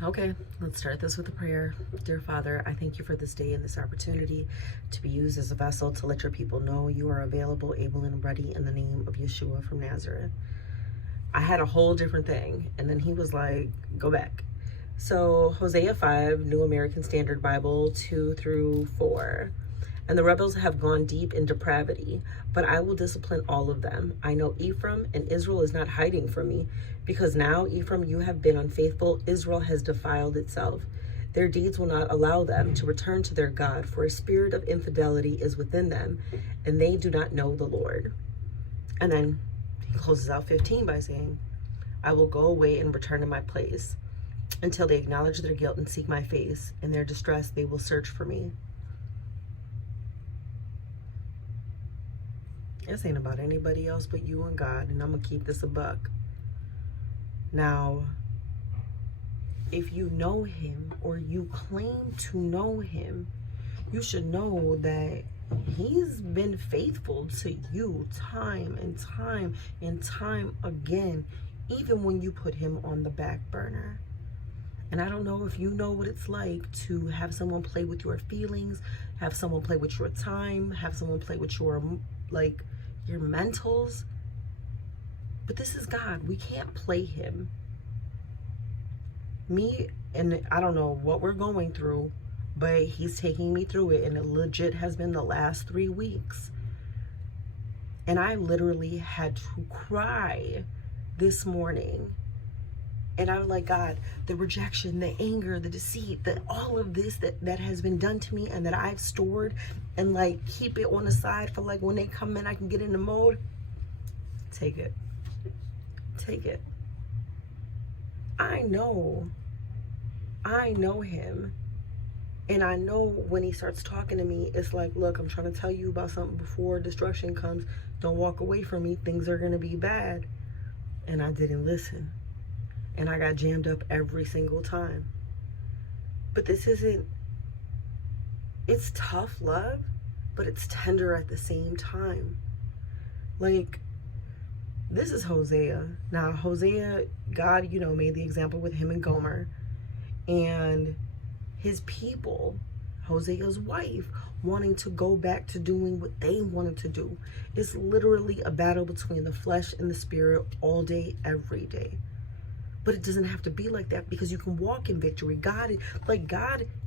Okay, let's start this with a prayer. Dear Father, I thank you for this day and this opportunity to be used as a vessel to let your people know you are available, able, and ready in the name of Yeshua from Nazareth. I had a whole different thing, and then he was like, go back. So, Hosea 5, New American Standard Bible, 2 through 4. And the rebels have gone deep in depravity, but I will discipline all of them. I know Ephraim, and Israel is not hiding from me, because now, Ephraim, you have been unfaithful. Israel has defiled itself. Their deeds will not allow them to return to their God, for a spirit of infidelity is within them, and they do not know the Lord. And then he closes out 15 by saying, I will go away and return to my place until they acknowledge their guilt and seek my face. In their distress, they will search for me. This ain't about anybody else but you and God, and I'm going to keep this a buck. Now, if you know him or you claim to know him, you should know that he's been faithful to you time and time and time again, even when you put him on the back burner. And I don't know if you know what it's like to have someone play with your feelings, have someone play with your time, have someone play with your mentals. But this is God. We can't play him. Me, and I don't know what we're going through, but he's taking me through it, and it legit has been the last 3 weeks. And I literally had to cry this morning. And I'm like, God, the rejection, the anger, the deceit, all of this that has been done to me and that I've stored and like keep it on the side for like when they come in, I can get in the mode. Take it. Take it. I know him. And I know when he starts talking to me, it's like, look, I'm trying to tell you about something before destruction comes. Don't walk away from me. Things are going to be bad. And I didn't listen. And I got jammed up every single time. But this isn't, it's tough love, but it's tender at the same time. Like, this is Hosea. Now, Hosea, God, made the example with him and Gomer. And his people, Hosea's wife, wanting to go back to doing what they wanted to do. It's literally a battle between the flesh and the spirit all day, every day. But it doesn't have to be like that, because you can walk in victory. God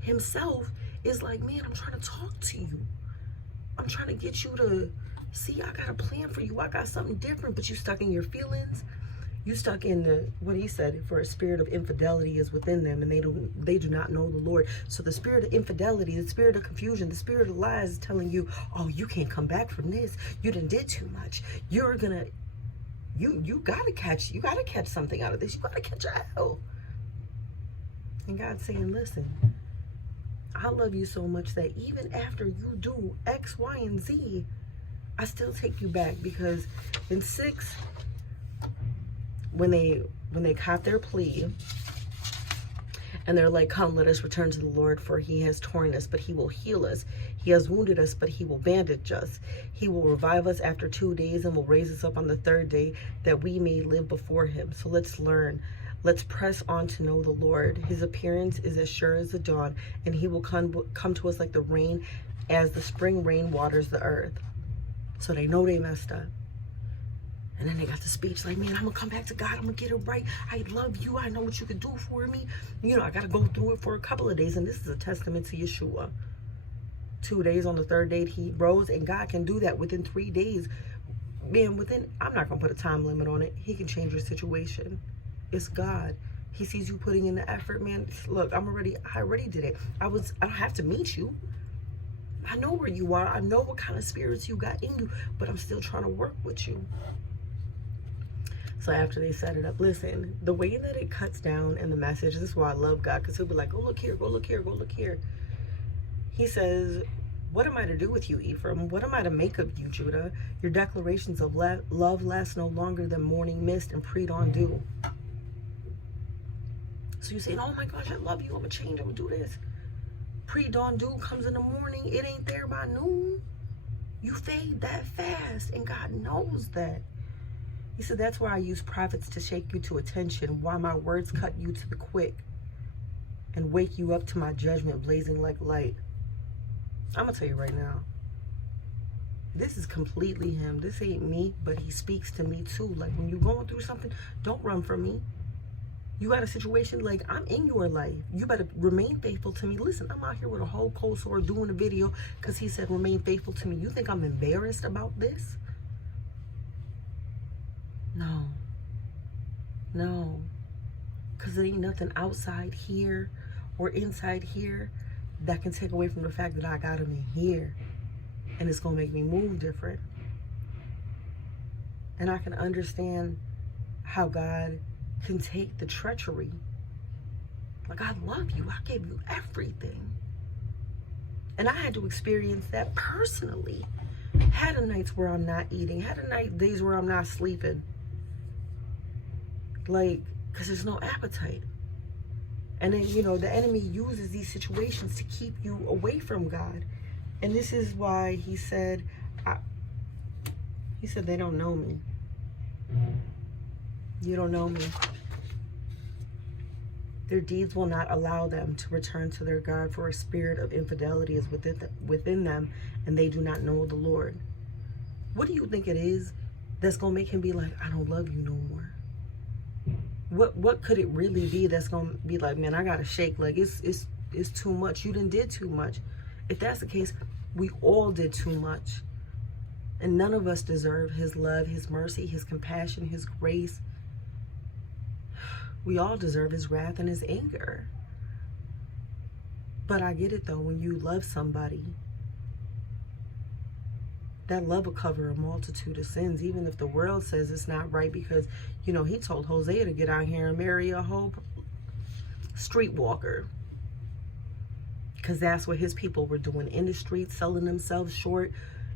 himself is like, man, I'm trying to talk to you. I'm trying to get you to see I got a plan for you. I got something different, but you stuck in your feelings. You stuck in what he said, for a spirit of infidelity is within them, and they do not know the Lord. So the spirit of infidelity, the spirit of confusion, the spirit of lies is telling you, oh, you can't come back from this. You done did too much. You're gonna You gotta catch something out of this. You gotta catch a hell. And God's saying, listen, I love you so much that even after you do X, Y, and Z, I still take you back. Because in 6, when they caught their plea, and they're like, come, let us return to the Lord, for he has torn us, but he will heal us. He has wounded us, but he will bandage us. He will revive us after 2 days and will raise us up on the 3rd day, that we may live before him. So let's learn. Let's press on to know the Lord. His appearance is as sure as the dawn, and he will come to us like the rain, as the spring rain waters the earth. So they know they messed up. And then they got the speech like, man, I'm going to come back to God. I'm going to get it right. I love you. I know what you can do for me. I got to go through it for a couple of days. And this is a testament to Yeshua. 2 days, on the 3rd day, he rose. And God can do that within 3 days. Man, I'm not going to put a time limit on it. He can change your situation. It's God. He sees you putting in the effort, man. Look, I already did it. I don't have to meet you. I know where you are. I know what kind of spirits you got in you. But I'm still trying to work with you. So after they set it up, listen, the way that it cuts down in the message, this is why I love God, because he'll be like, go look here, go look here, go look here. He says, what am I to do with you, Ephraim? What am I to make of you, Judah? Your declarations of love last no longer than morning mist and pre-dawn dew. So you say, oh my gosh, I love you, I'm going to change, I'm going to do this. Pre-dawn dew comes in the morning, it ain't there by noon. You fade that fast, and God knows that. He said, that's why I use prophets to shake you to attention, why my words cut you to the quick. and wake you up to my judgment blazing like light. I'm gonna tell you right now, this is completely him. This ain't me, but he speaks to me too. Like, when you're going through something, don't run from me. You got a situation, like, I'm in your life. You better remain faithful to me. Listen, I'm out here with a whole cold sore doing a video because he said remain faithful to me. You think I'm embarrassed about this? No. No. Because there ain't nothing outside here or inside here that can take away from the fact that I got him in here. And it's going to make me move different. And I can understand how God can take the treachery. Like, I love you. I gave you everything. And I had to experience that personally. Had a nights where I'm not eating. Had a days where I'm not sleeping. Like, because there's no appetite. And then, you know, the enemy uses these situations to keep you away from God. And this is why he said, they don't know me. You don't know me. Their deeds will not allow them to return to their God, for a spirit of infidelity is within them, and they do not know the Lord. What do you think it is that's going to make him be like, I don't love you no more? What could it really be that's going to be like, man, I got to shake. Like, it's too much. You done did too much. If that's the case, we all did too much. And none of us deserve his love, his mercy, his compassion, his grace. We all deserve his wrath and his anger. But I get it though, when you love somebody, that love will cover a multitude of sins, even if the world says it's not right, because, you know, he told Hosea to get out here and marry a whole streetwalker. Because that's what his people were doing in the streets, selling themselves short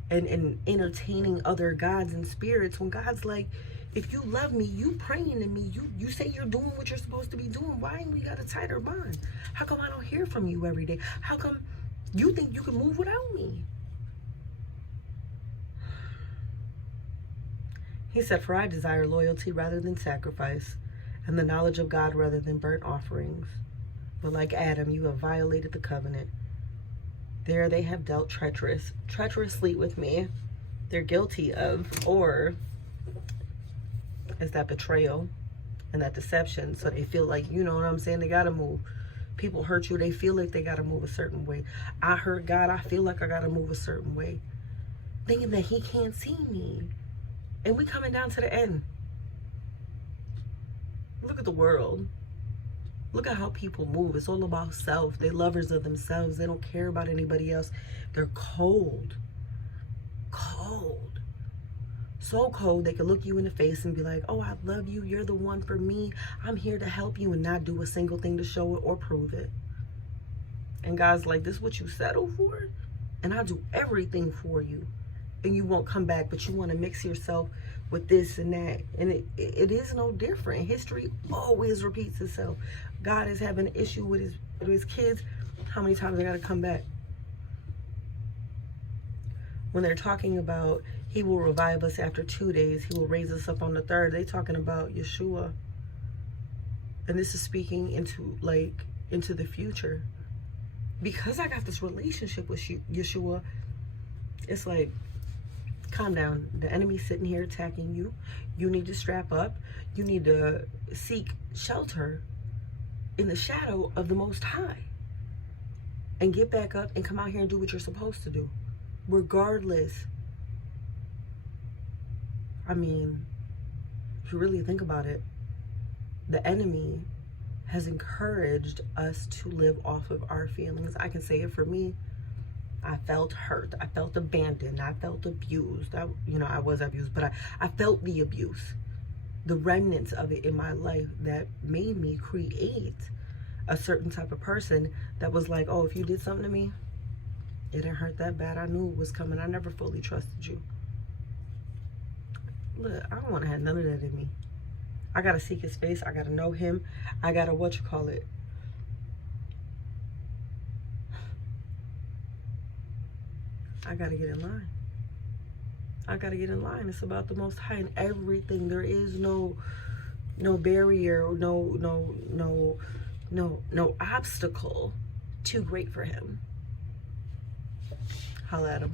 and entertaining other gods and spirits. When God's like, if you love me, you praying to me, you say you're doing what you're supposed to be doing, why ain't we got a tighter bond? How come I don't hear from you every day? How come you think you can move without me? He said, for I desire loyalty rather than sacrifice, and the knowledge of God rather than burnt offerings. But like Adam, you have violated the covenant. There they have dealt treacherously with me. They're guilty of, or is that betrayal and that deception. So they feel like, you know what I'm saying, they gotta move. People hurt you, they feel like they gotta move a certain way. I hurt God, I feel like I gotta move a certain way. Thinking that he can't see me. And we coming down to the end. Look at the world. Look at how people move. It's all about self. They're lovers of themselves. They don't care about anybody else. They're cold. Cold. So cold they can look you in the face and be like, oh, I love you. You're the one for me. I'm here to help you, and not do a single thing to show it or prove it. And God's like, this is what you settle for? And I'll do everything for you. And you won't come back, but you want to mix yourself with this and that. And it is no different. History always repeats itself. God is having an issue with his kids. How many times I got to come back? When they're talking about he will revive us after 2 days, he will raise us up on the third, they talking about Yeshua. And this is speaking into the future. Because I got this relationship with Yeshua, it's like, calm down. The enemy's sitting here attacking you. You need to strap up. You need to seek shelter in the shadow of the Most High. And get back up and come out here and do what you're supposed to do. Regardless. I mean, if you really think about it, the enemy has encouraged us to live off of our feelings. I can say it for me. I felt hurt. I felt abandoned. I felt abused. I was abused, but I felt the abuse. The remnants of it in my life that made me create a certain type of person that was like, oh, if you did something to me, it didn't hurt that bad. I knew it was coming. I never fully trusted you. Look, I don't want to have none of that in me. I got to seek his face. I got to know him. I got to, I got to get in line. I got to get in line. It's about the Most High and everything. There is no barrier, no no obstacle too great for him. Holla at him.